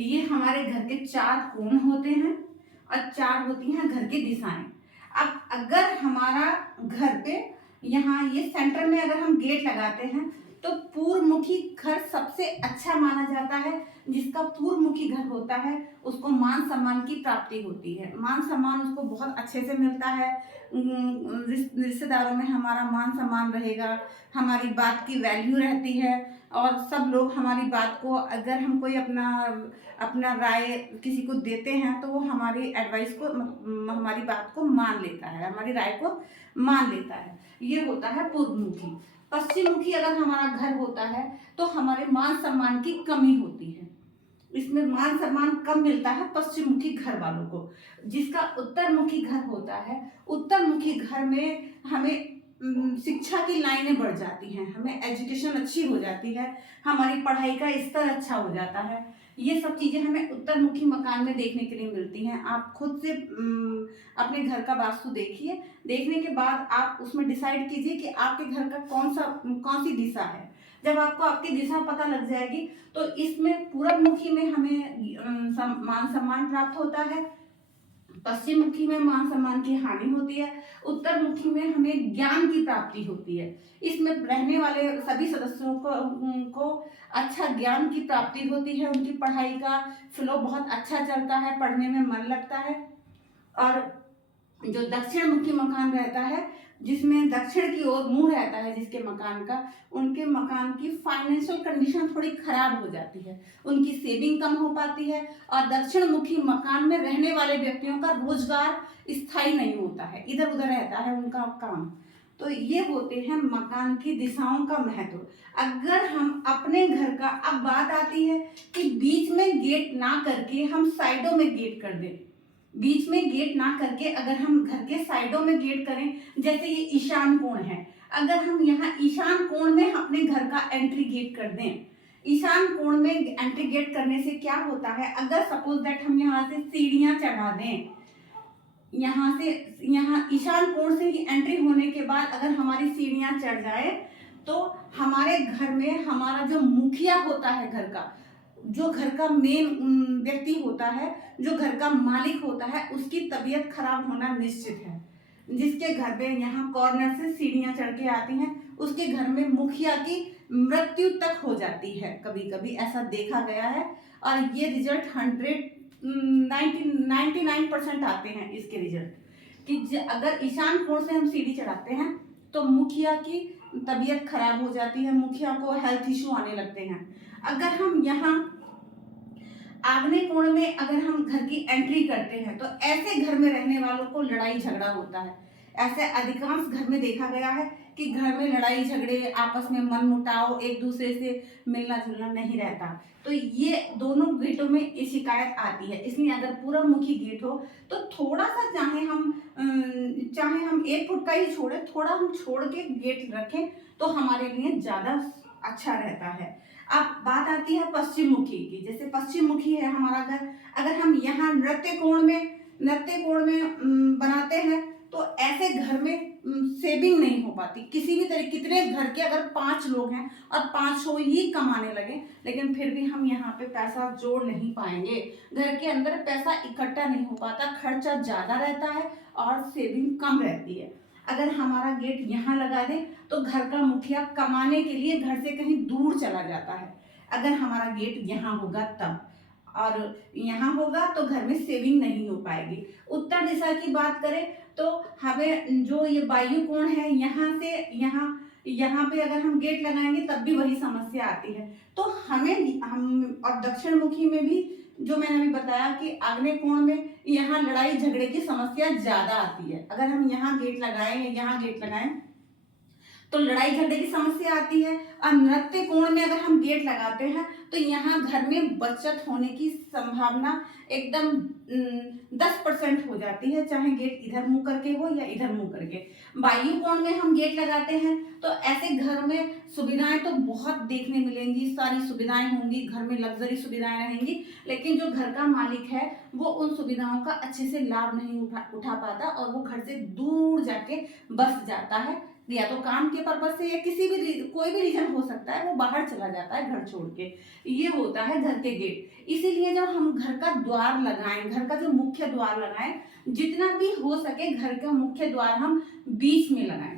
ये हमारे घर के 4 कोण होते हैं और 4 होती हैं घर की दिशाएं। अब अगर हमारा घर पे यहाँ ये सेंटर में अगर हम गेट लगाते हैं तो पूर्वमुखी घर सबसे अच्छा माना जाता है। जिसका पूर्वमुखी घर होता है उसको मान सम्मान की प्राप्ति होती है, मान सम्मान उसको बहुत अच्छे से मिलता है। रिश्तेदारों में हमारा मान सम्मान रहेगा, हमारी बात की वैल्यू रहती है और सब लोग हमारी बात को, अगर हम कोई अपना अपना राय किसी को देते हैं तो वो हमारी एडवाइस को हमारी बात को मान लेता है, हमारी राय को मान लेता है। ये होता है पूर्वमुखी। पश्चिम मुखी अगर हमारा घर होता है तो हमारे मान सम्मान की कमी होती है, इसमें मान सम्मान कम मिलता है पश्चिम मुखी घर वालों को। जिसका उत्तर मुखी घर होता है, उत्तर मुखी घर में हमें शिक्षा की लाइनें बढ़ जाती हैं, हमें एजुकेशन अच्छी हो जाती है, हमारी पढ़ाई का स्तर अच्छा हो जाता है। ये सब चीजें हमें उत्तर मुखी मकान में देखने के लिए मिलती हैं। आप खुद से अपने घर का वास्तु देखिए, देखने के बाद आप उसमें डिसाइड कीजिए कि आपके घर का कौन सी दिशा है। जब आपको आपकी दिशा पता लग जाएगी तो इसमें पूरब मुखी में हमें मान सम्मान प्राप्त होता है, पश्चिम मुखी में मान सम्मान की हानि होती है, उत्तर मुखी में हमें ज्ञान की प्राप्ति होती है। इसमें रहने वाले सभी सदस्यों को अच्छा ज्ञान की प्राप्ति होती है, उनकी पढ़ाई का फ्लो बहुत अच्छा चलता है, पढ़ने में मन लगता है। और जो दक्षिण मुखी मकान रहता है, जिसमें दक्षिण की ओर मुंह रहता है जिसके मकान का, उनके मकान की फाइनेंशियल कंडीशन थोड़ी खराब हो जाती है, उनकी सेविंग कम हो पाती है और दक्षिण मुखी मकान में रहने वाले व्यक्तियों का रोजगार स्थायी नहीं होता है, इधर उधर रहता है उनका काम। तो ये होते हैं मकान की दिशाओं का महत्व। अगर हम अपने घर का, अब बात आती है कि बीच में गेट ना करके हम साइडों में गेट कर दें। बीच में गेट ना करके अगर हम घर के साइडों में गेट करें, जैसे ये ईशान कोण है, अगर हम यहाँ ईशान कोण में अपने घर का एंट्री गेट कर दें, ईशान कोण में एंट्री गेट करने से क्या होता है, अगर सपोज दैट हम यहाँ से सीढ़ियां चढ़ा दें, यहाँ ईशान कोण से ही एंट्री होने के बाद अगर हमारी सीढ़ियां चढ़ जाए तो हमारे घर में हमारा जो मुखिया होता है, घर का जो घर का मेन व्यक्ति होता है, जो घर का मालिक होता है, उसकी तबीयत खराब होना निश्चित है। जिसके घर में यहाँ कॉर्नर से सीढ़ियां चढ़ के आती हैं, उसके घर में मुखिया की मृत्यु तक हो जाती है, कभी कभी ऐसा देखा गया है। और ये रिजल्ट 99% आते हैं इसके रिजल्ट कि अगर ईशान कोण से हम सीढ़ी चढ़ाते हैं तो मुखिया की तबीयत खराब हो जाती है, मुखिया को हेल्थ इशू आने लगते हैं। अगर हम यहाँ आग्नेय कोण में अगर हम घर की एंट्री करते हैं तो ऐसे घर में रहने वालों को लड़ाई झगड़ा होता है। ऐसे अधिकांश घर में देखा गया है कि घर में लड़ाई झगड़े, आपस में मनमुटाव, एक दूसरे से मिलना जुलना नहीं रहता। तो ये दोनों गेटों में ये शिकायत आती है। इसलिए अगर पूरब मुखी गेट हो तो थोड़ा सा चाहे हम 1 फुट का ही छोड़े, थोड़ा हम छोड़ के गेट रखें तो हमारे लिए ज्यादा अच्छा रहता है। अब बात आती है पश्चिम मुखी की। जैसे पश्चिम मुखी है हमारा घर, अगर हम यहाँ नृत्य कोण में बनाते हैं तो ऐसे घर में सेविंग नहीं हो पाती किसी भी तरह। कितने घर के अगर 5 लोग हैं और 5 ही कमाने लगे, लेकिन फिर भी हम यहाँ पे पैसा जोड़ नहीं पाएंगे, घर के अंदर पैसा इकट्ठा नहीं हो पाता, खर्चा ज्यादा रहता है और सेविंग कम रहती है। अगर हमारा गेट यहाँ लगा दें तो घर का मुखिया कमाने के लिए घर से कहीं दूर चला जाता है, अगर हमारा गेट यहाँ होगा तब। और यहाँ होगा तो घर में सेविंग नहीं हो पाएगी। उत्तर दिशा की बात करें तो हमें जो ये वायु कोण है, यहाँ से यहाँ पे अगर हम गेट लगाएंगे तब भी वही समस्या आती है। तो हम और दक्षिण मुखी में भी जो मैंने अभी बताया कि आग्नेय कोण में यहाँ लड़ाई झगड़े की समस्या ज्यादा आती है। अगर हम यहाँ गेट लगाएं या यहाँ गेट लगाएं तो लड़ाई झगड़े की समस्या आती है। और नृत्य कोण में अगर हम गेट लगाते हैं तो यहाँ घर में बचत होने की संभावना एकदम 10% हो जाती है, चाहे गेट इधर मुंह करके हो या इधर मुंह करके। वायु कोण में हम गेट लगाते हैं तो ऐसे घर में सुविधाएं तो बहुत देखने मिलेंगी, सारी सुविधाएं होंगी, घर में लग्जरी सुविधाएं रहेंगी, लेकिन जो घर का मालिक है वो उन सुविधाओं का अच्छे से लाभ नहीं उठा पाता और वो घर से दूर जाके बस जाता है, या तो काम के पर्पज से या किसी भी कोई भी रीजन हो सकता है, वो बाहर चला जाता है घर छोड़ के। ये होता है घर के गेट। इसीलिए जब हम घर का द्वार लगाएं, घर का जो मुख्य द्वार लगाएं, जितना भी हो सके घर का मुख्य द्वार हम बीच में लगाएं।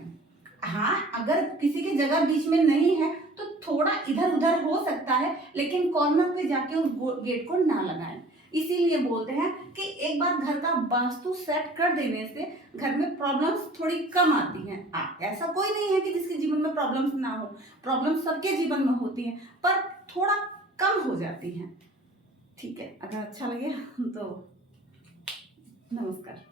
हाँ, अगर किसी की जगह बीच में नहीं है तो थोड़ा इधर उधर हो सकता है, लेकिन कॉर्नर पे जाके उस गेट को ना लगाएं। इसीलिए बोलते हैं कि एक बार घर का वास्तु सेट कर देने से घर में प्रॉब्लम्स थोड़ी कम आती हैं। ऐसा कोई नहीं है कि जिसके जीवन में प्रॉब्लम्स ना हो, प्रॉब्लम्स सबके जीवन में होती हैं, पर थोड़ा कम हो जाती हैं। ठीक है, अगर अच्छा लगे तो नमस्कार।